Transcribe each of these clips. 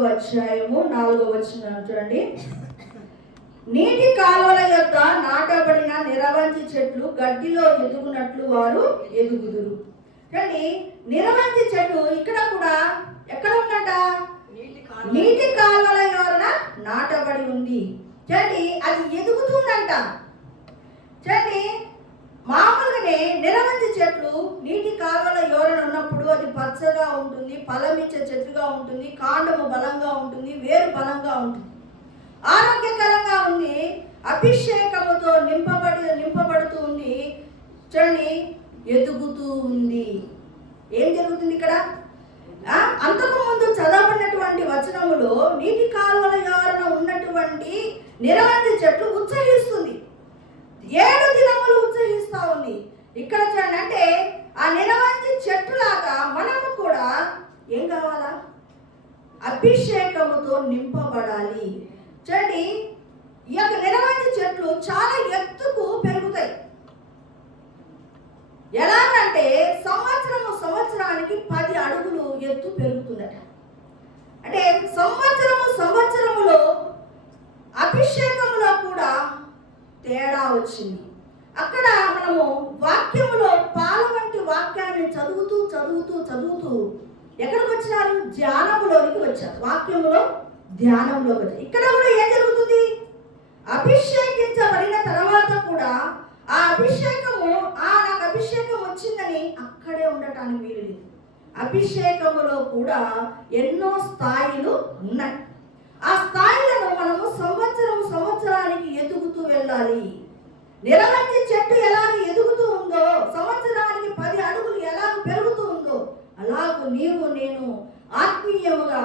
4వ చూడండి. నీటి కాలువల యొక్క నాటబడిన నిరవంచి చెట్లు గడ్డిలో ఎదుగునట్లు వారు ఎదుగుదురు. చూడండి, నిరవంచి చెట్టు ఇక్కడ కూడా ఎక్కడ ఉందంట? నీటి కాలువల యొరన నాటబడి ఉంది. చూడండి, అది ఎదుగుతుందంట. చూడండి, మామూలుగానే నిరవంచి చెట్లు నీటి కాలువల యోరన ఉన్నప్పుడు అది పచ్చగా ఉంటుంది, ఫలమిచ్చే చెట్టుగా ఉంటుంది, కాండము బలంగా ఉంటుంది, వేరు బలంగా ఉంటుంది, ఆరోగ్యకరంగా ఉంది, అభిషేకముతో నింపబడుతూ ఉంది. చూడండి, ఎదుగుతూ ఉంది. ఏం జరుగుతుంది ఇక్కడ? అంతకు ముందు చదవబడినటువంటి వచనములో నీటి కాలువల యోరన ఉన్నటువంటి నిరవంచి చెట్లు ఉత్సహిస్తుంది, 7 దినములు ఉత్సహిస్తూ ఉంది. ఇక్కడ చూడండి, అంటే ఆ నిరవంచి చెట్టులాగా మనము కూడా ఏం కావాలా? అభిషేకముతో నింపబడాలి. చూడండి, ఈ యొక్క నిరవంచి చెట్లు చాలా ఎత్తుకు పెరుగుతాయి. ఎలాగంటే సంవత్సరానికి 10 అడుగులు ఎత్తు పెరుగుతుందట. అంటే సంవత్సరములో అభిషేకములో కూడా తేడా వచ్చింది. అక్కడ మనము వాక్యములో పాల వంటి వాక్యాన్ని చదువుతూ ఎక్కడికి వచ్చినారు? ధ్యానములోనికి వచ్చారు. వాక్యములో ధ్యానంలోకి వచ్చారు. ఇక్కడ కూడా ఏం జరుగుతుంది? అభిషేకించబడిన తర్వాత కూడా ఆ అభిషేకము నాకు అభిషేకం వచ్చిందని అక్కడే ఉండటానికి వీలు లేదు. అభిషేకములో కూడా ఎన్నో స్థాయిలు ఉన్నాయి. ఆ స్థాయిలను మనము సంవత్సరానికి ఎదుగుతూ వెళ్ళాలి. నిరవంచి చెట్టు ఎలాగ ఎదుగుతూ ఉందో, సంవత్సరానికి 10 అడుగులు ఎలాగ పెరుగుతూ ఉందో, అలాగూ నీవు నేను ఆత్మీయముగా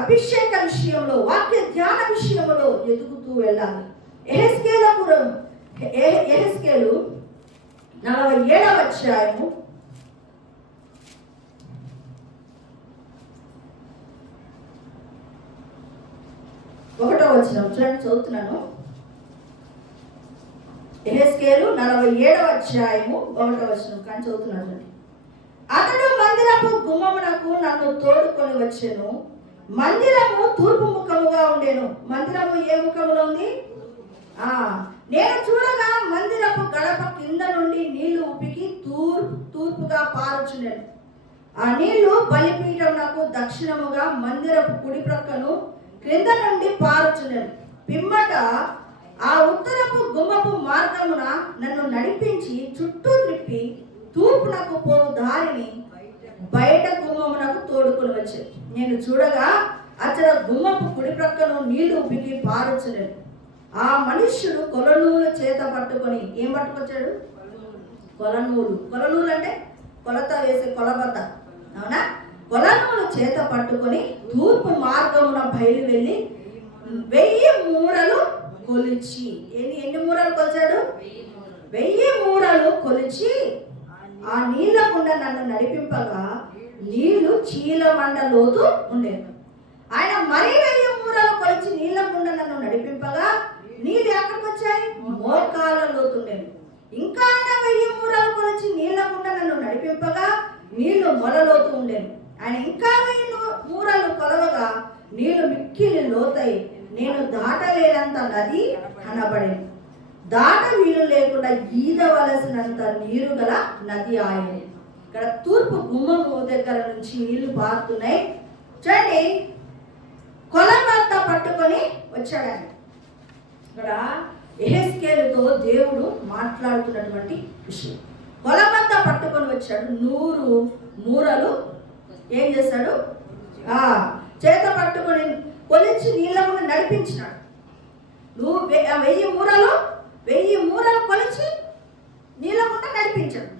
అభిషేక విషయంలో, వాక్య ధ్యాన విషయంలో ఎదుగుతూ వెళ్ళాలి. యెహెజ్కేలు 47వ అధ్యాయము 1వ వచనం చూడండి, చదువుతున్నాను. యెహెజ్కేలు 47వ అధ్యాయము 1వ వచనం కానీ చదువుతున్నాను. అతడు మందిరపు గుమ్మమునకు నన్ను తోడుకొని వచ్చెను. మందిరము తూర్పు ముఖముగా ఉండెను. మందిరము ఏ ముఖములో ఉంది? నేను చూడగా మందిరపు గడప కింద నుండి నీళ్లు ఉపికి తూర్పుగా పారుచుండెను. ఆ నీళ్లు బలిపీఠమునకు దక్షిణముగా మందిరపు కుడి ప్రక్కను క్రింద నుండి పారుచుండెను. పిమ్మట ఆ ఉత్తరపు గుమ్మపు మార్గమున నన్ను నడిపించి చుట్టూ త్రిప్పి తూర్పునకు పోవు దారిని బయట గుమ్మమునకు తోడుకొని వచ్చాను. నేను చూడగా అచ్చట గుమ్మపు కుడి ప్రక్కను నీళ్లు ఉపికి పారుచుండెను. ఆ మనుష్యుడు కొలనూలు చేత పట్టుకొని, ఏం పట్టుకొచ్చాడు? కొలనూలు అంటే కొలత వేసే కొలబద్ద, అవునా? కొలనూలు చేత పట్టుకొని తూర్పు మార్గమున బయలు వెళ్ళి 1000 మూరలు కొలిచి, ఎన్ని మూరలు కొలిచాడు? 1000 మూరలు కొలిచి ఆ నీళ్ళ గుండా నన్ను నడిపింపగా నీళ్లు చీలమండ లోతు ఉండేది. ఆయన మరీ 1000 మూరలు కొలిచి నీళ్ళ గుండా నన్ను నడిపింపగా నీళ్ళు ఎక్కడికి వచ్చాయి? మోకాళ్ళ లోతుండేవి. ఇంకా ఆయన 1000 మూరలు కొలిచి నీళ్ళ గుండా నన్ను నడిపింపగా నీళ్లు మొలలోతు ఉండేవి. ఆయన ఇంకా 1000 మూరలు కొలవగా నీళ్లు మిక్కిలి లోతయి నేను దాటలేనంత నది కనబడింది. దాట వీలు లేకుండా ఈదవలసినంత నీరు గల నది ఆయనే. ఇక్కడ తూర్పు గుమ్మము దగ్గర నుంచి నీళ్లు పారుతున్నాయి. చూడండి, కొలబద్ద పట్టుకొని వచ్చాడు ఆయన. ఇక్కడ యెహెజ్కేలుతో దేవుడు మాట్లాడుతున్నటువంటి విషయం. కొలబద్ద పట్టుకొని వచ్చాడు. 100 మూరలు ఏం చేశాడు? చేత పట్టుకొని కొలిచి నీళ్ళ ముందు నడిపించినాడు. 1000 మూరలు కొలిచి నీళ్ళ ముందు నడిపించాడు.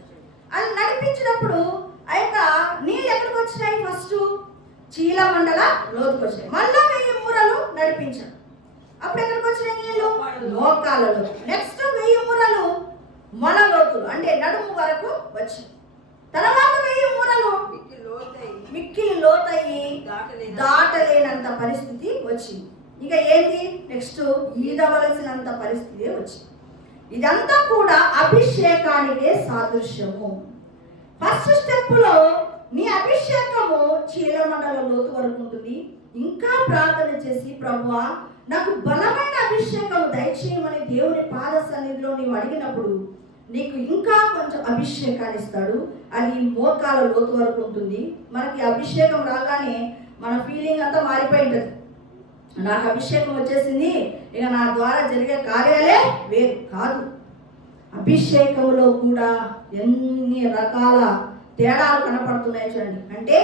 అది నడిపించినప్పుడు ఆ యొక్క నీళ్ళు ఎక్కడికి వచ్చినాయి? ఫస్ట్ చీలమండల లోతుకు వచ్చినాయి. మళ్ళా 1000 మూరలు నడిపించాడు. అప్పుడు ఎక్కడికి వచ్చినాయి నీళ్ళు? మోకాళ్ళలో. నెక్స్ట్ 1000 మూరలు మన లోతులు అంటే నడుము వరకు వచ్చాయి. తర్వాత 1000 మూరలు మిక్కిలి లోతయ్యి దాటలేనంత పరిస్థితి వచ్చింది. ఇక ఏంటి? నెక్స్ట్ ఈదవలసినంత పరిస్థితి వచ్చింది. ఇదంతా కూడా అభిషేకానికే సాదృశ్యము. ఫస్ట్ స్టెప్ లో నీ అభిషేకము చీలమండల లోతు వరకు ఉంటుంది. ఇంకా ప్రార్థన చేసి, ప్రభువా నాకు బలమైన అభిషేకం దయచేయమని దేవుని పాద సన్నిధిలో నీవు అడిగినప్పుడు నీకు ఇంకా కొంచెం అభిషేకాన్ని ఇస్తాడు. అది మోకాల లోతు వరకు ఉంటుంది. మనకి అభిషేకం రాగానే మన ఫీలింగ్ అంతా మారిపోయి ఉంటుంది. నాకు అభిషేకం వచ్చేసింది, ఇక నా ద్వారా జరిగే కార్యాలే వేరు కాదు. అభిషేకంలో కూడా ఎన్ని రకాల తేడాలు కనపడుతున్నాయి చూడండి. అంటే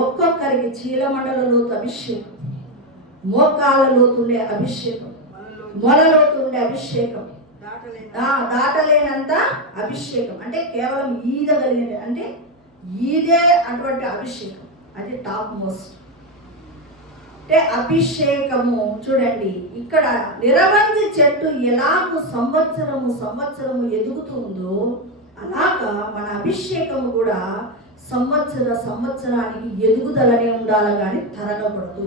ఒక్కొక్కరికి చీలమండల లోతు అభిషేకం, మోకాల లోతుండే అభిషేకం, మొలలోతుండే అభిషేకం, దాటలేనంత అభిషేకం, అంటే కేవలం ఈదగలిగిన, అంటే ఈదే అటువంటి అభిషేకం, అది టాప్ మోస్ట్. అంటే అభిషేకము చూడండి, ఇక్కడ నిరవంజి చెట్టు ఎలాగూ సంవత్సరము ఎదుగుతూ ఉందో అలాగా మన అభిషేకము కూడా సంవత్సరానికి ఎదుగుదలనే ఉండాలి, కానీ తరగబడదు.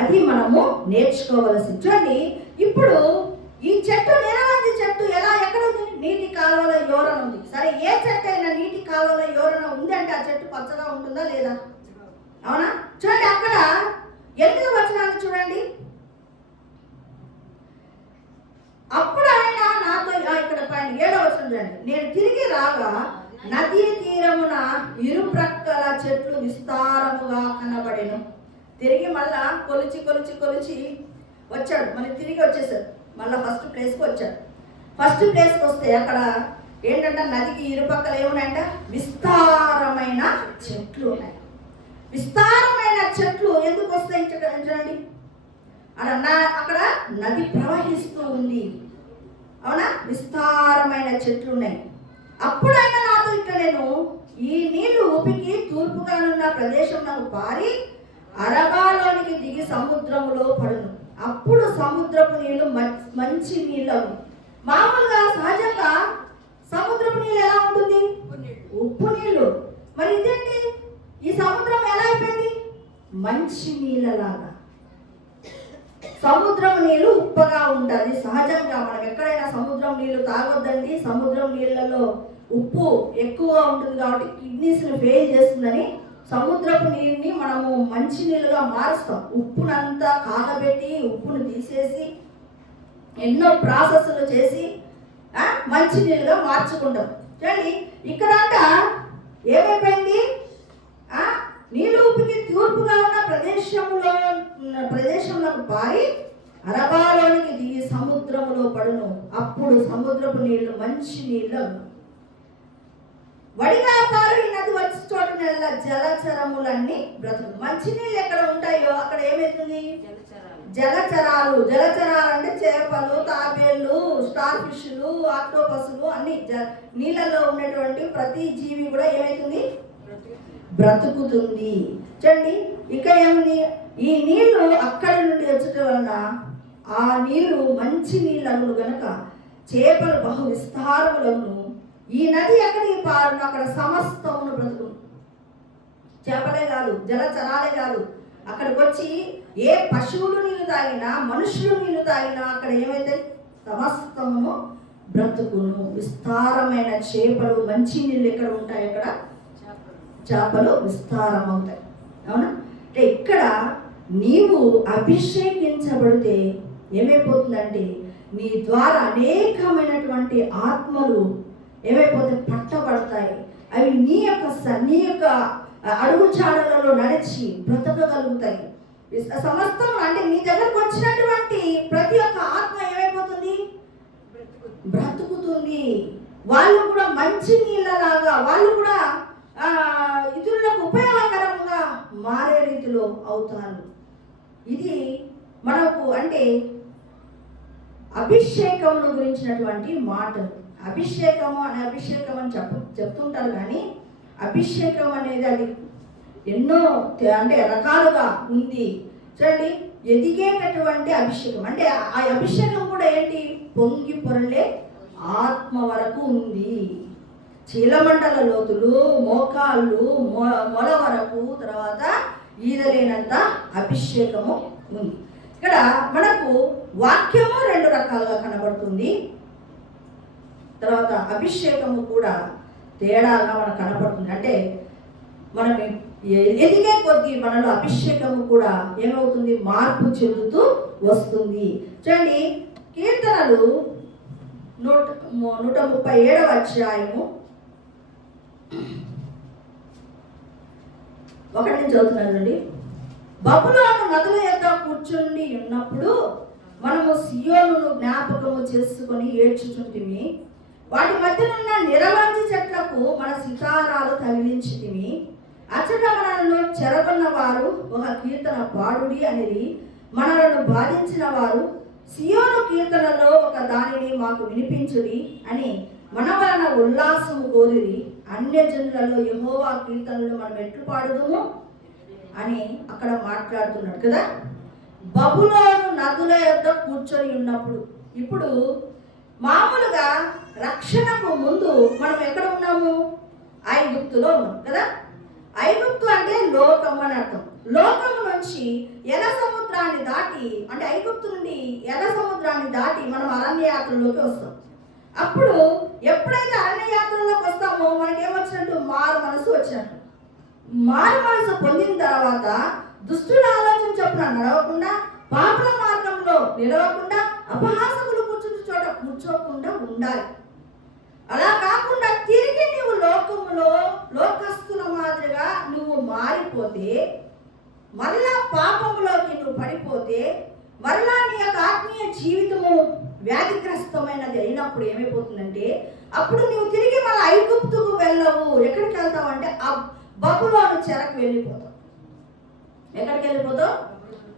అది మనము నేర్చుకోవలసింది. చూడండి, ఇప్పుడు ఈ చెట్టు నిరవంజి చెట్టు ఎక్కడ ఉంది? నీటి కాలువల యోరణ ఉంది. సరే, ఏ చెట్టు అయినా నీటి కాలువల యోరణ ఉంది అంటే ఆ చెట్టు పచ్చగా ఉంటుందా లేదా? అవునా? చూడండి, అక్కడ 8వ వచనాన్ని చూడండి. అప్పుడు ఆయన నాతో, ఇక్కడ పైన 7వ వచనం చూడండి, నేను తిరిగి రాగా నదీ తీరమున ఇరుప్రక్కల చెట్లు విస్తారముగా కనబడెను. తిరిగి మళ్ళా కొలిచి వచ్చాడు, మళ్ళీ తిరిగి వచ్చేసాడు, మళ్ళీ ఫస్ట్ ప్లేస్కి వచ్చాడు. ఫస్ట్ ప్లేస్కి వస్తే అక్కడ ఏంటంటే నదికి ఇరుపక్కల ఏమున్నాయంట? విస్తారమైన చెట్లు ఉన్నాయి. విస్తారమైన చెట్లు ఎందుకు వస్తాయి చూడండి, అక్కడ నది ప్రవహిస్తూ ఉంది. అవునా? విస్తారమైన చెట్లు ఉన్నాయి. అప్పుడైనా నాతో ఇక్కడ నేను ఈ నీళ్లు ఊపికి తూర్పుగానున్న ప్రదేశం నాకు పారి అరబాలోనికి దిగి సముద్రములో పడును. అప్పుడు సముద్రపు నీళ్లు మంచి నీళ్ళు. మామూలుగా సహజంగా సముద్రపు నీళ్ళు ఎలా ఉంటుంది? ఉప్పు నీళ్ళు. మరి ఇదేంటి, ఈ సముద్రం ఎలా అయిపోయింది? మంచి నీళ్ళలాగా. సముద్రం నీళ్ళు ఉప్పగా ఉంటుంది సహజంగా. మనం ఎక్కడైనా సముద్రం నీళ్ళు తాగొద్దండి, సముద్రం నీళ్ళలో ఉప్పు ఎక్కువ ఉంటుంది కాబట్టి కిడ్నీస్ని ఫెయిల్ చేస్తుందని సముద్రపు నీరుని మనము మంచి నీళ్ళుగా మారుస్తాం. ఉప్పునంతా కాగబెట్టి ఉప్పును తీసేసి ఎన్నో ప్రాసెస్లు చేసి మంచి నీళ్ళుగా మార్చుకుంటాం. చూడండి, ఇక్కడంట ఏమైపోయింది? నీళ్ళు ఉప్పికి తూర్పుగా ఉన్న ప్రదేశంలో పారి అరబాలోనికి దిగి సముద్రములో పడును. అప్పుడు సముద్రపు నీళ్లు మంచి నీళ్ళు. వడిగా పారు ఈ నది వచ్చి చోట నెల జలచరములన్నీ బ్రతుకు. మంచినీళ్ళు ఎక్కడ ఉంటాయో అక్కడ ఏమవుతుంది? జలచరాలు. జలచరాలు అంటే చేపలు, తాబేళ్ళు, స్టార్ ఫిష్లు, ఆక్టోపస్లు అన్ని నీళ్ళలో ఉన్నటువంటి ప్రతి జీవి కూడా ఏమవుతుంది? బ్రతుకుతుంది. చూడండి, ఇక ఏముంది? ఈ నీళ్లు అక్కడి నుండి వచ్చటం వలన ఆ నీళ్లు మంచి నీళ్ళను గనక చేపలు బహు విస్తారములను. ఈ నది ఎక్కడికి పారును అక్కడ సమస్తమును బ్రతుకు. చేపలే కాదు, జలచరాలే కాదు, అక్కడికి వచ్చి ఏ పశువులు నీళ్లు తాగినా, మనుషులు నీళ్లు తాగినా అక్కడ ఏమైతే? సమస్తము బ్రతుకును. విస్తారమైన చేపలు, మంచి నీళ్ళు ఎక్కడ ఉంటాయి? అక్కడ చేపలు విస్తారం అవుతాయి. అవునా? అంటే ఇక్కడ నీవు అభిషేకించబడితే ఏమైపోతుందంటే నీ ద్వారా అనేకమైనటువంటి ఆత్మలు ఏమైపోతాయి? పట్టబడతాయి. అవి నీ యొక్క అడుగుచాడలలో నడిచి బ్రతకగలుగుతాయి. సమస్తం అంటే నీ దగ్గరకు వచ్చినటువంటి ప్రతి ఒక్క ఆత్మ ఏమైపోతుంది? బ్రతుకుతుంది. వాళ్ళు కూడా మంచి నీళ్ళలాగా, వాళ్ళు కూడా ఇతరులకు ఉపయోగకరంగా మారే రీతిలో అవుతారు. ఇది మనకు అంటే అభిషేకమును గురించినటువంటి మాటలు. అభిషేకం అని చెప్తుంటారు, కానీ అభిషేకం అనేది అది ఎన్నో అంటే రకాలుగా ఉంది. చూడండి, ఎదిగేటటువంటి అభిషేకం అంటే ఆ అభిషేకం కూడా ఏంటి? పొంగి పొరలే ఆత్మ వరకు ఉంది. చీలమండల లోతులు, మోకాళ్ళు, మొల వరకు, తర్వాత ఈదలేనంత అభిషేకము ఉంది. ఇక్కడ మనకు వాక్యము 2 రకాలుగా కనబడుతుంది. తర్వాత అభిషేకము కూడా తేడాగా మనకు కనపడుతుంది. అంటే మనం ఎదిగే కొద్దీ మనలో అభిషేకము కూడా ఏమవుతుంది, మార్పు చెందుతూ వస్తుంది. చూడండి, కీర్తనలు 137వ అధ్యాయము 1 నుంచి చదువుతున్నానండి. బబులోను నదుల యొద్ద కూర్చుండి ఉన్నప్పుడు మనము సియోనును జ్ఞాపకము చేసుకొని ఏడ్చుచుంటిమి. వాటి మధ్యనున్న నిరవంజి చెట్లకు మన సితారాలు తగిలించితిమి. అచ్చట మనలను చెరగొన్న వారు ఒక కీర్తన పాడుడి అనేది, మనలను బాధించిన వారు సియోను కీర్తనలో ఒక దానిని మాకు వినిపించుడి అని మన వలన ఉల్లాసము కోరిరి. అన్యజనులలో యెహోవా కీర్తనలు మనం ఎట్లు పాడుదుము అని అక్కడ మాట్లాడుతున్నాడు కదా. బబులోను నదుల యొద్ద కూర్చొని ఉన్నప్పుడు, ఇప్పుడు మామూలుగా రక్షణకు ముందు మనం ఎక్కడ ఉన్నాము, ఐగుప్తులో ఉన్నాం కదా. ఐగుప్తు అంటే లోకం అని అర్థం. లోకము నుంచి ఎర్ర సముద్రాన్ని దాటి, అంటే ఐగుప్తు నుండి ఎర్ర సముద్రాన్ని దాటి మనం అరణ్య యాత్రలోకి వస్తాం. అప్పుడు ఎప్పుడైతే అరణ్య యాత్రలోకి వస్తామో మనకేమొచ్చినట్టు, మారు మనసు వచ్చినట్టు. మారు మనసు పొందిన తర్వాత దుష్టుల ఆలోచన చొప్పున నడవకుండా, పాపల మార్గంలో నిలవకుండా, అపహాసకులు కూర్చున్న చోట కూర్చోకుండా ఉండాలి. అలా కాకుండా తిరిగి నువ్వు లోకములో లోకస్తుల మాదిరిగా నువ్వు మారిపోతే, మరలా పాపములోకి నువ్వు పడిపోతే, మరలా నీ యొక్క ఆత్మీయ జీవితము వ్యాధిగ్రస్తమైనది అయినప్పుడు ఏమైపోతుందంటే, అప్పుడు నువ్వు తిరిగి మళ్ళీ ఐగుప్తుకు వెళ్ళవు. ఎక్కడికి వెళ్తావు అంటే బబులోను చెరకు వెళ్ళిపోతావు. ఎక్కడికి వెళ్ళిపోతావు?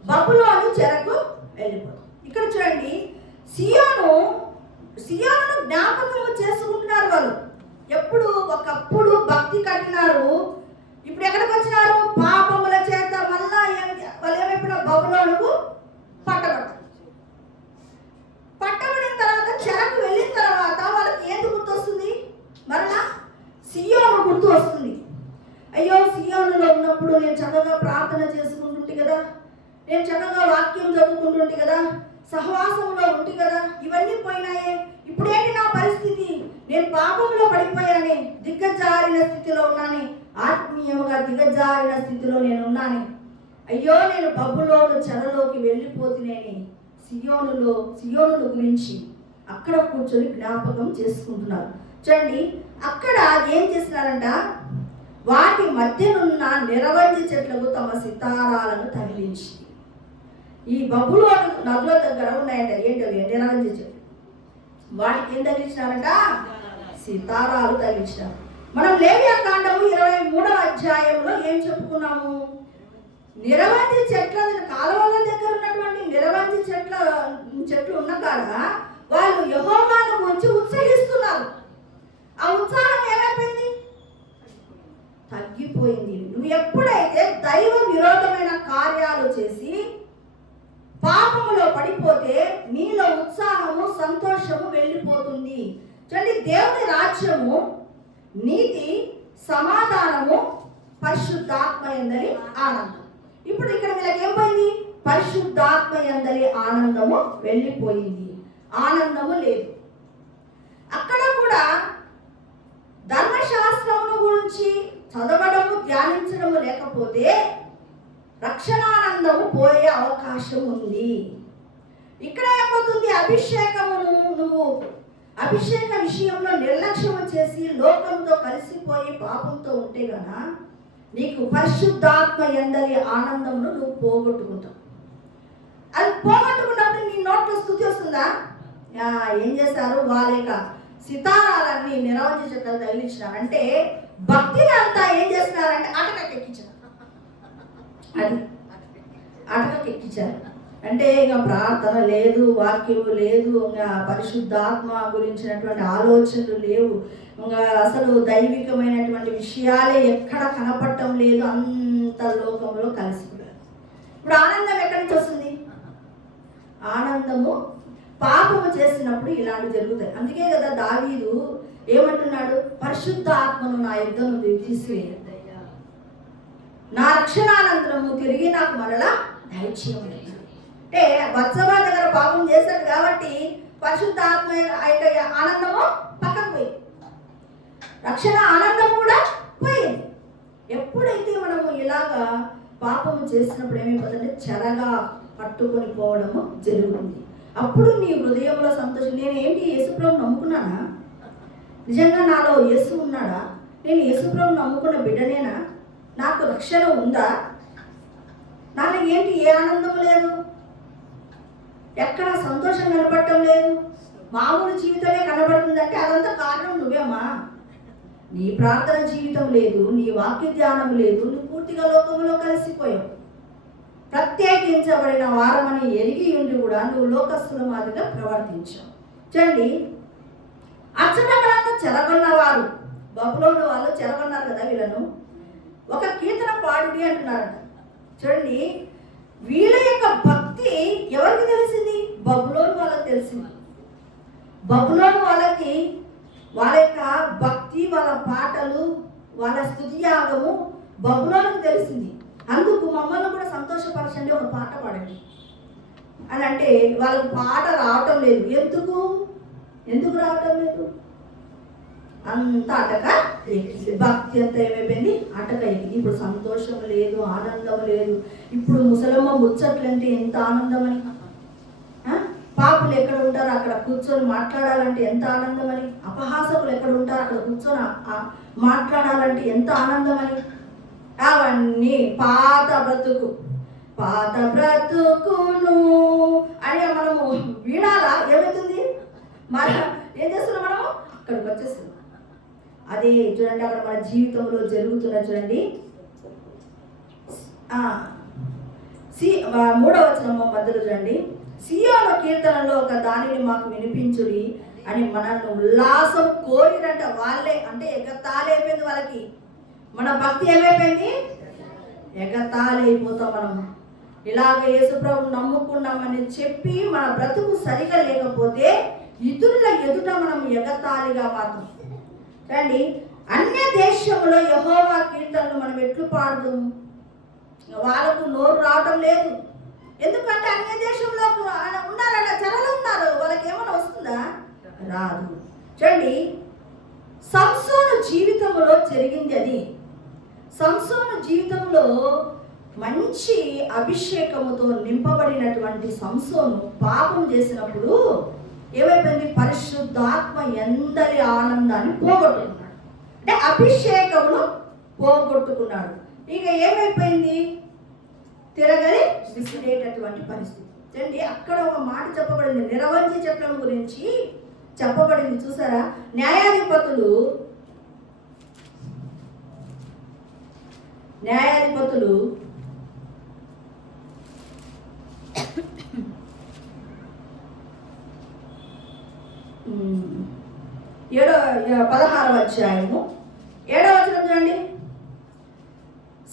బబులోను చెరకు వెళ్ళిపోతావు. ఇక్కడ చూడండి, సియోనును జ్ఞాపకము చేసుకుంటున్నారు వాళ్ళు. ఎప్పుడు ఒకప్పుడు భక్తి కట్టినారు, ఇప్పుడు ఎక్కడికి వచ్చినారు? పాపముల చేత మళ్ళా వాళ్ళు ఏమైపోయినా బబులోనుకు పట్టబడిన తర్వాత, చెరకు వెళ్ళిన తర్వాత వాళ్ళకి ఏది గుర్తు వస్తుంది? మరలా సియోను గుర్తు వస్తుంది. అయ్యో, సియోనులో ఉన్నప్పుడు నేను చక్కగా ప్రార్థన చేసుకుంటుంటే కదా, నేను చక్కగా వాక్యం చదువుకుంటుంటే కదా, సహవాసంలో ఉంటే కదా, ఇవన్నీ పోయినాయే. ఇప్పుడేంటి నా పరిస్థితి? నేను పాపంలో పడిపోయానే, దిగ్గజారిన స్థితిలో ఉన్నానే, ఆత్మీయంగా దిగజారిన స్థితిలో నేను ఉన్నాను. అయ్యో, నేను బబులోను చెరలోకి వెళ్ళిపోతున్నాని సియోనును గురించి అక్కడ కూర్చొని జ్ఞాపకం చేసుకుంటున్నారు. చూడండి, అక్కడ ఏం చేస్తున్నారంట, వాటి మధ్యనున్న నిరవంజి చెట్లకు తమ సితారాలను తగిలించి. ఈ బబులోను నదుల దగ్గర ఉన్నాయంట, ఏంటవి? నిరవంజి చెట్లు. వాటికి ఏం తగిలించినారంట? సితారాలు తగిలించినారు. మనం లేవియా కాండము 23వ అధ్యాయంలో ఏం చెప్పుకున్నాము? నిరవంజి చెట్ల కాలువల దగ్గర ఉన్నటువంటి నిరవంజి చెట్లు ఉన్న కాడ వాళ్ళు యెహోవాను గురించి ఉత్సహిస్తున్నారు. ఆ ఉత్సాహం ఏమైపోయింది? తగ్గిపోయింది. నువ్వు ఎప్పుడైతే దైవ విరోధమైన కార్యాలు చేసి పాపములో పడిపోతే నీలో ఉత్సాహము, సంతోషము వెళ్ళిపోతుంది. చూడండి, దేవుని రాజ్యము, నీతి, సమాధానము, పరిశుద్ధాత్మ యందలి ఆనందం. ఇప్పుడు ఇక్కడ వీళ్ళకి ఏం పోయింది? పరిశుద్ధాత్మ యందలి ఆనందము వెళ్ళిపోయింది. ఆనందము లేదు. అక్కడ కూడా ధర్మశాస్త్రమును గురించి చదవడము, ధ్యానించడము లేకపోతే రక్షణానందము పోయే అవకాశం ఉంది. ఇక్కడ ఏమవుతుంది? అభిషేకమును నువ్వు అభిషేక విషయంలో నిర్లక్ష్యం చేసి లోకంతో కలిసిపోయి పాపంతో ఉంటే గన నీకు పరిశుద్ధాత్మ యందలి ఆనందమును నువ్వు పోగొట్టుకుంటావు. అది పోగొట్టుకున్నప్పుడు నీ నోట్లో స్తుతి వస్తుందా? ఏం చేశారు? వాళ్ళ యొక్క సితారాలన్నీ నిరవంజి చెట్లను తగిలించినారు. అంటే భక్తిని అంతా ఏం చేస్తున్నారంటే అటకెక్కించారు. అది అటకెక్కించారు. అంటే ఇక ప్రార్థన లేదు, వాక్యము లేదు, ఇంకా పరిశుద్ధాత్మ గురించినటువంటి ఆలోచనలు లేవు, ఇంకా అసలు దైవికమైనటువంటి విషయాలే ఎక్కడ కనపడటం లేదు. అంత లోకంలో కలిసిపోయారు. ఇప్పుడు ఆనందం ఎక్కడి నుంచి వస్తుంది? ఆనందము పాపము చేసినప్పుడు ఇలాంటివి జరుగుతాయి. అందుకే కదా దావీదు ఏమంటున్నాడు? పరిశుద్ధాత్మను నా యుద్ధం తీసివేయ, నా రక్షణానంతరము తిరిగి నాకు మరలా దయచేయమని. అంటే బత్సబా దగ్గర పాపం చేశాడు కాబట్టి పరిశుద్ధాత్మ ఆనందము పక్కకు పోయింది, రక్షణ ఆనందం కూడా పోయింది. ఎప్పుడైతే మనము ఇలాగా పాపము చేసినప్పుడు ఏమైపోతుందంటే చెరగా పట్టుకొని పోవడము జరుగుతుంది. అప్పుడు నీ హృదయంలో సంతోషం, నేను ఏంటి యేసుప్రభుని నమ్ముకున్నానా, నిజంగా నాలో యేసు ఉన్నాడా, నేను యేసుప్రభుని నమ్ముకున్న బిడ్డనేనా, నాకు రక్షణ ఉందా, నాలో ఏంటి ఏ ఆనందం లేదు, ఎక్కడ సంతోషం కనపడటం లేదు, మామూలు జీవితమే కనబడుతుందంటే అదంతా కారణం నువ్వేమా. నీ ప్రార్థన జీవితం లేదు, నీ వాక్య ధ్యానం లేదు, నువ్వు పూర్తిగా లోకంలో కలిసిపోయావు. ప్రత్యేకించబడిన వారమని ఎరిగి ఉండి కూడా నువ్వు లోకస్తుల మాదిరిగా ప్రవర్తించావు. చూడండి, అచ్చటంగా చెరగొన్నవారు, బబులోను వాళ్ళు చెరగొన్నారు కదా వీళ్ళను, ఒక కీర్తన పాడుడి అంటున్నారంట. చూడండి, వీళ్ళ యొక్క భక్తి ఎవరికి తెలిసింది? బబులోను వాళ్ళకి తెలిసింది. బబులోను వాళ్ళకి వాళ్ళ యొక్క భక్తి, వాళ్ళ పాటలు, వాళ్ళ స్తుతియాగము బబులోనుకు తెలిసింది. అందుకు మమ్మల్ని కూడా సంతోషపరచండి, ఒక పాట పాడండి అని అంటే వాళ్ళకి పాట రావటం లేదు. ఎందుకు రావటం లేదు? అంత అటక ఎక్కింది, భక్తి అంతా ఏమైపోయింది, అటక ఎక్కింది. ఇప్పుడు సంతోషం లేదు, ఆనందం లేదు. ఇప్పుడు ముసలమ్మ ముచ్చట్లంటే ఎంత ఆనందమని, పాపులు ఎక్కడ ఉంటారో అక్కడ కూర్చొని మాట్లాడాలంటే ఎంత ఆనందమని, అపహాసకులు ఎక్కడ ఉంటారో అక్కడ కూర్చొని మాట్లాడాలంటే ఎంత ఆనందమని, అవన్నీ పాత బ్రతుకును అని మనము వినాలా? ఏమవుతుంది, మరి ఏం చేస్తున్నాం మనము? అక్కడికి వచ్చేస్తున్నాం. అదే చూడండి, అక్కడ మన జీవితంలో జరుగుతున్న చూడండి, 3వ వచనం మధ్యలో చూడండి, సియోను కీర్తనలో ఒక దానిని మాకు వినిపించుడి అని మనల్ని ఉల్లాసం కోరిరంట. వాళ్ళే అంటే ఎగతాళి అయిపోయింది వాళ్ళకి. మన భక్తి ఏమైపోయింది? ఎగతాళి అయిపోతాం మనము. ఇలాగ యేసుప్రభుని నమ్ముకున్నామని చెప్పి మన బ్రతుకు సరిగా లేకపోతే ఇతరుల ఎదుట మనం ఎగతాళిగా మాత్రం. చూడండి, అన్య దేశంలో యెహోవా కీర్తనలు మనం ఎట్లు పాడదు? వాళ్ళకు నోరు రావటం లేదు. ఎందుకంటే అన్య దేశంలో ఉన్నారట, చెరలో ఉన్నారు. వాళ్ళకి ఏమైనా వస్తుందా? రాదు. చూడండి, సంసోను జీవితంలో జరిగింది అది. సంసోను జీవితంలో మంచి అభిషేకముతో నింపబడినటువంటి సంసోను పాపం చేసినప్పుడు ఏమైపోయింది? పరిశుద్ధాత్మ ఎందరి ఆనందాన్ని పోగొట్టుకున్నాడు, అంటే అభిషేకమును పోగొట్టుకున్నాడు. ఇక ఏమైపోయింది? తిరగలి విసిరేటటువంటి పరిస్థితి. చూడండి, అక్కడ ఒక మాట చెప్పబడింది, నిరవంజి చట్టం గురించి చెప్పబడింది. చూసారా, న్యాయాధిపతులు 16వ అధ్యాయము 7వ వచనం చూడండి.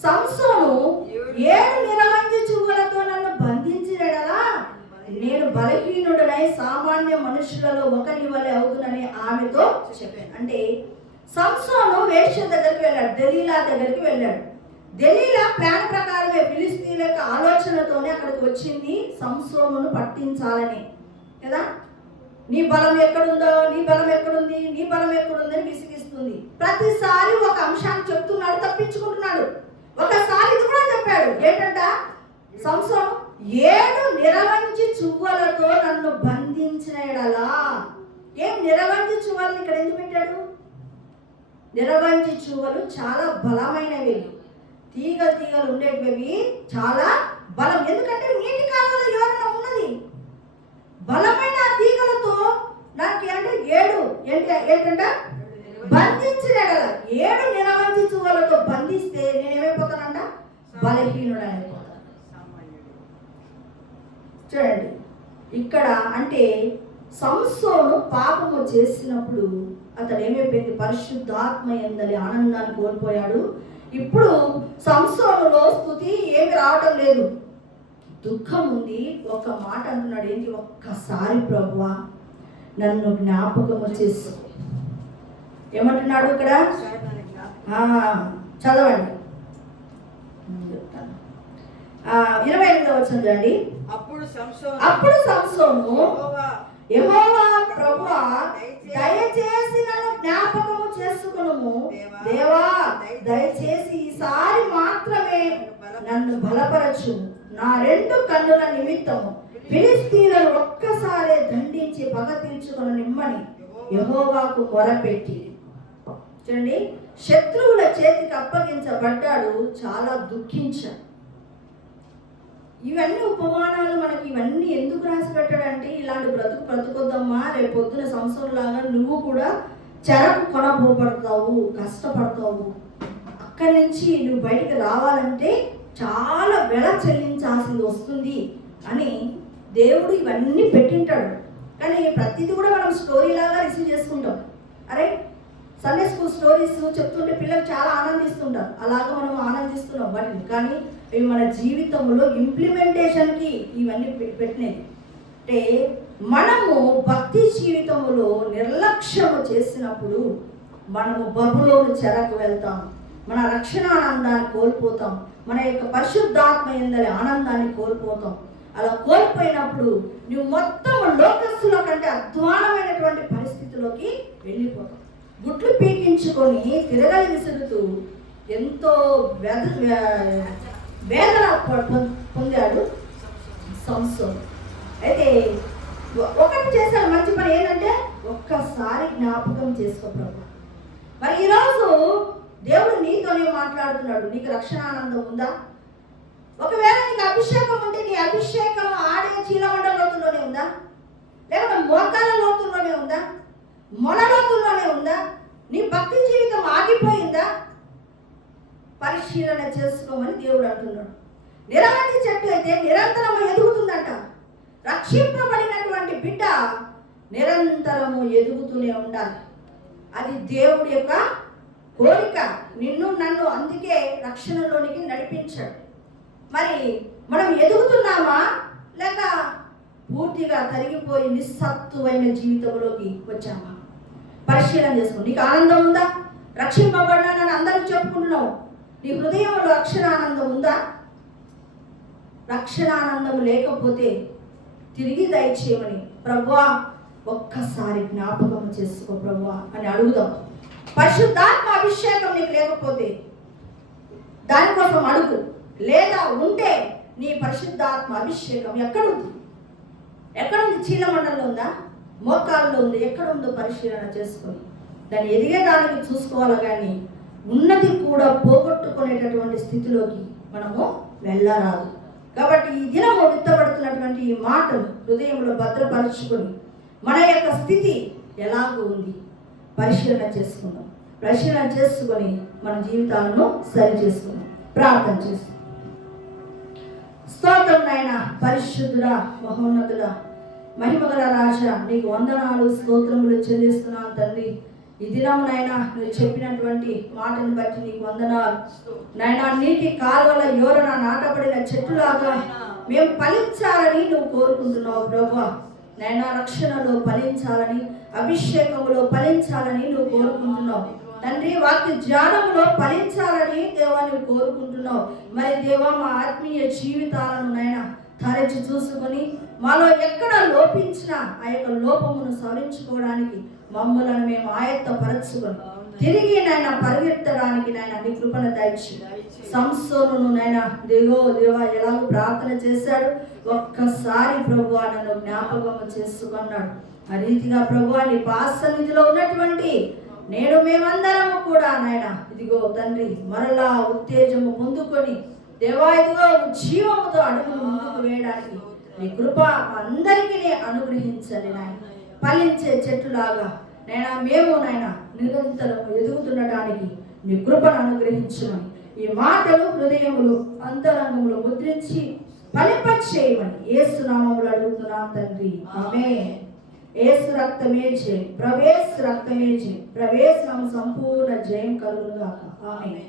సంసోను 7 నిరవంజి చువ్వలతో నన్ను బంధించినడలా నేను బలహీనుడనై సామాన్య మనుషులలో ఒకని వలె అవుతునని ఆమెతో చెప్పాను. అంటే సంసోను వేశ్య దగ్గరికి వెళ్ళాడు, దెలీలా దగ్గరికి వెళ్ళాడు. దెలీలా ప్లాన్ ప్రకారమే ఫిలిస్తీన్ల యొక్క ఆలోచనతోనే అక్కడికి వచ్చింది, సంసోనును పట్టించాలని కదా. నీ బలం ఎక్కడుందో, నీ బలం ఎక్కడుంది, నీ బలం ఎక్కడుంది అని విసిగిస్తుంది. ప్రతిసారి ఒక అంశాన్ని చెప్తున్నాడు, తప్పించుకుంటున్నాడు. ఒకసారి ఇది కూడా చెప్పాడు, ఏంటంట? సంసోను 7 నిరవంజి చువ్వలతో నన్ను బంధించిన ఎడలా. ఏం నిరవంజి చువ్వలను ఇక్కడ ఎందుకు పెట్టాడు? నిరవంజి చువ్వలు చాలా బలమైనవి, తీగలు ఉండేటివి, చాలా బలం. ఎందుకంటే నీటి కాలంలో ఎవరైనా ఉన్నది బలమైన తీగలతో నాకు అంటే 7 ఏంటంట బంధించిన 7 నిరవంజి చువ్వలతో బంధిస్తే నేనేమైపోతానంట? బలహీనుడైపోతాను. చూడండి, ఇక్కడ అంటే సంసోను పాపము చేసినప్పుడు అతడు ఏమైపోయింది? పరిశుద్ధాత్మ యందలి ఆనందాన్ని కోల్పోయాడు. ఇప్పుడు సంసోనులో స్తుతి ఏమి రావటం లేదు, దుఃఖం ఉంది. ఒక మాట అంటున్నాడు, ఏంటి? ఒక్కసారి ప్రభువా నన్ను జ్ఞాపకము చేసుకో. ఏమంటున్నాడు ఇక్కడ? చదవండి, 28వ వచనం చూడండి. అప్పుడు సంసోను యెహోవా ప్రభువా దయచేసి నన్ను జ్ఞాపకము చేసుకొనుము. దేవా దయచేసి ఈసారి మాత్రమే నన్ను బలపరచు. నా 2 కన్నుల నిమిత్తము ఫిలిష్తీయులను ఒక్కసారే దండించి పగ తీర్చుకొని నిమ్మని యెహోవాకు మొరపెట్టి. చూడండి, శత్రువుల చేతికి అప్పగించబడ్డాడు, చాలా దుఃఖించాడు. ఇవన్నీ ఉపమానాలు మనకి ఇవన్నీ ఎందుకు రాసి పెట్టాడంటే, ఇలాంటి బ్రతుకొద్దమ్మా, రేపు పొద్దున సంవత్సరంలాగా నువ్వు కూడా చెరకు కొనబోబడతావు, కష్టపడతావు. అక్కడి నుంచి నువ్వు బయటికి రావాలంటే చాలా వెల చెల్లించాల్సింది వస్తుంది అని దేవుడు ఇవన్నీ పెట్టింటాడు. కానీ ప్రతిదీ కూడా మనం స్టోరీ లాగా రిసీవ్ చేసుకుంటాం. అరే సండే స్కూల్ స్టోరీస్ చెప్తుంటే పిల్లలు చాలా ఆనందిస్తుంటారు, అలాగా మనం ఆనందిస్తున్నాం వాటిని. కానీ ఇవి మన జీవితంలో ఇంప్లిమెంటేషన్కి ఇవన్నీ పెట్టినవి. అంటే మనము భక్తి జీవితంలో నిర్లక్ష్యము చేసినప్పుడు మనము బబులోను చెరకు వెళ్తాం, మన రక్షణ ఆనందాన్ని కోల్పోతాం, మన యొక్క పరిశుద్ధాత్మ యందలి ఆనందాన్ని కోల్పోతాం. అలా కోల్పోయినప్పుడు నువ్వు మొత్తం లోకస్తుల కంటే అధ్వానమైనటువంటి పరిస్థితిలోకి వెళ్ళిపోతావు. గుట్లు పీకించుకొని తిరగలి విసురుతూ ఎంతో వేదన పొందాడు సంసోను. అయితే ఒకటి చేశాడు మంచి పని, ఏంటంటే ఒక్కసారి జ్ఞాపకం చేసుకో ప్రభు. మరి ఈరోజు దేవుడు నీతోనే మాట్లాడుతున్నాడు. నీకు రక్షణ ఆనందం ఉందా? ఒకవేళ నీకు అభిషేకం ఉంటే నీ అభిషేకం ఆడే చీలమండల లోతుల్లోనే ఉందా? లేకపోతే మోకాల లోతుల్లోనే ఉందా? మొన లోతుల్లోనే ఉందా? నీ భక్తి జీవితం ఆగిపోయిందా? పరిశీలన చేసుకోమని దేవుడు అంటున్నాడు. నిరవంతి చెట్టు అయితే నిరంతరము ఎదుగుతుందంట. రక్షింపబడినటువంటి బిడ్డ నిరంతరము ఎదుగుతూనే ఉండాలి. అది దేవుడి యొక్క కోరిక, నిన్ను నన్ను అందుకే రక్షణలోనికి నడిపించాడు. మరి మనం ఎదుగుతున్నామా లేక పూర్తిగా తరిగిపోయి నిస్సత్తువైన జీవితంలోకి వచ్చామా? పరిశీలన చేసుకో. నీకు ఆనందం ఉందా? రక్షింపబడినానని అందరికి చెప్పుకుంటున్నావు. నీ హృదయంలో రక్షణ ఆనందం ఉందా? రక్షణ ఆనందం లేకపోతే తిరిగి దయచేయమని ప్రభువా ఒక్కసారి జ్ఞాపకం చేసుకో ప్రభువా అని అడుగుదాం. పరిశుద్ధాత్మ అభిషేకం నీకు లేకపోతే దానికోసం అడుగు. లేదా ఉంటే నీ పరిశుద్ధాత్మ అభిషేకం ఎక్కడుంది? ఎక్కడుంది? చీలమండలంలో ఉందా? మోకాల్లో ఉంది? ఎక్కడుందో పరిశీలన చేసుకొని దాన్ని ఎదిగేదానికి చూసుకోవాలి. కానీ ఉన్నది కూడా పోగొట్టుకునేటటువంటి స్థితిలోకి మనము వెళ్ళరాదు. కాబట్టి ఈ దినము విత్తబడుతున్నటువంటి ఈ మాటలు హృదయంలో భద్రపరుచుకొని మన యొక్క స్థితి ఎలాగో ఉంది పరిశీలన చేసుకుందాం. పరిశీలన చేసుకొని మన జీవితాలను సరి చేసుకుందాం. ప్రార్థన చేస్తాం. స్తోత్రం నాయన, పరిశుద్ధుడా, మహోన్నతుడా, మహిమగల రాజా, నీకు వందనాలు స్తోత్రములు చెల్లిస్తున్నాను తండ్రి. ఈ దినం నాయన నువ్వు చెప్పినటువంటి మాటను బట్టి నీకు వందనాలు నాయన. నీటి కాలువల యోరన నాటబడిన చెట్టులాగా మేము ఫలించాలని నువ్వు కోరుకుంటున్నావు ప్రభువా. నాయన రక్షణలో ఫలించాలని, అభిషేకములో ఫలించాలని నువ్వు కోరుకుంటున్నావు తండ్రి. వాక్య జ్ఞానంలో ఫలించాలని దేవా నువ్వు కోరుకుంటున్నావు. మరి దేవా మా ఆత్మీయ జీవితాలను నాయన తరచి చూసుకొని మాలో ఎక్కడ లోపించినా ఆ యొక్క లోపమును సవరించుకోవడానికి మమ్మలను మేము ఆయత్తపరచుకొని తిరిగి నాయన పరిగెత్తడానికి నాయన నీ కృపను దయచి. సంసోనును నాయన దేవా ఎలాగో ప్రార్థన చేశాడు, ఒక్కసారి ప్రభువా నన్ను జ్ఞాపకం చేసుకున్నాడు. ఆ రీతిగా ప్రభువా నీ పాసన్నిధిలో ఉన్నటువంటి మేమందరము కూడా నాయన ఇదిగో తండ్రి మరలా ఉత్తేజము పొందుకొని దేవా ఇదిగో జీవముతో అడుగులు ముందుకు వేయడానికి నీ కృప అందరికీ అనుగ్రహించండి నాయన. ఫలించే చెట్టులాగా నైనా మేము నాయన నిరంతరం ఎదుగుతుండటానికి నీ కృపను అనుగ్రహించమని ఈ మాటలు హృదయములు అంతరంగములు ముద్రించి ఫలింపచేయమని యేసు నామములో అడుగుతున్నాం తండ్రి, ఆమేన్. యేసు రక్తమే జయం, ప్రవేశ రక్తమే జయం, ప్రవేశం సంపూర్ణ జయం కలుగును గాక, ఆమేన్.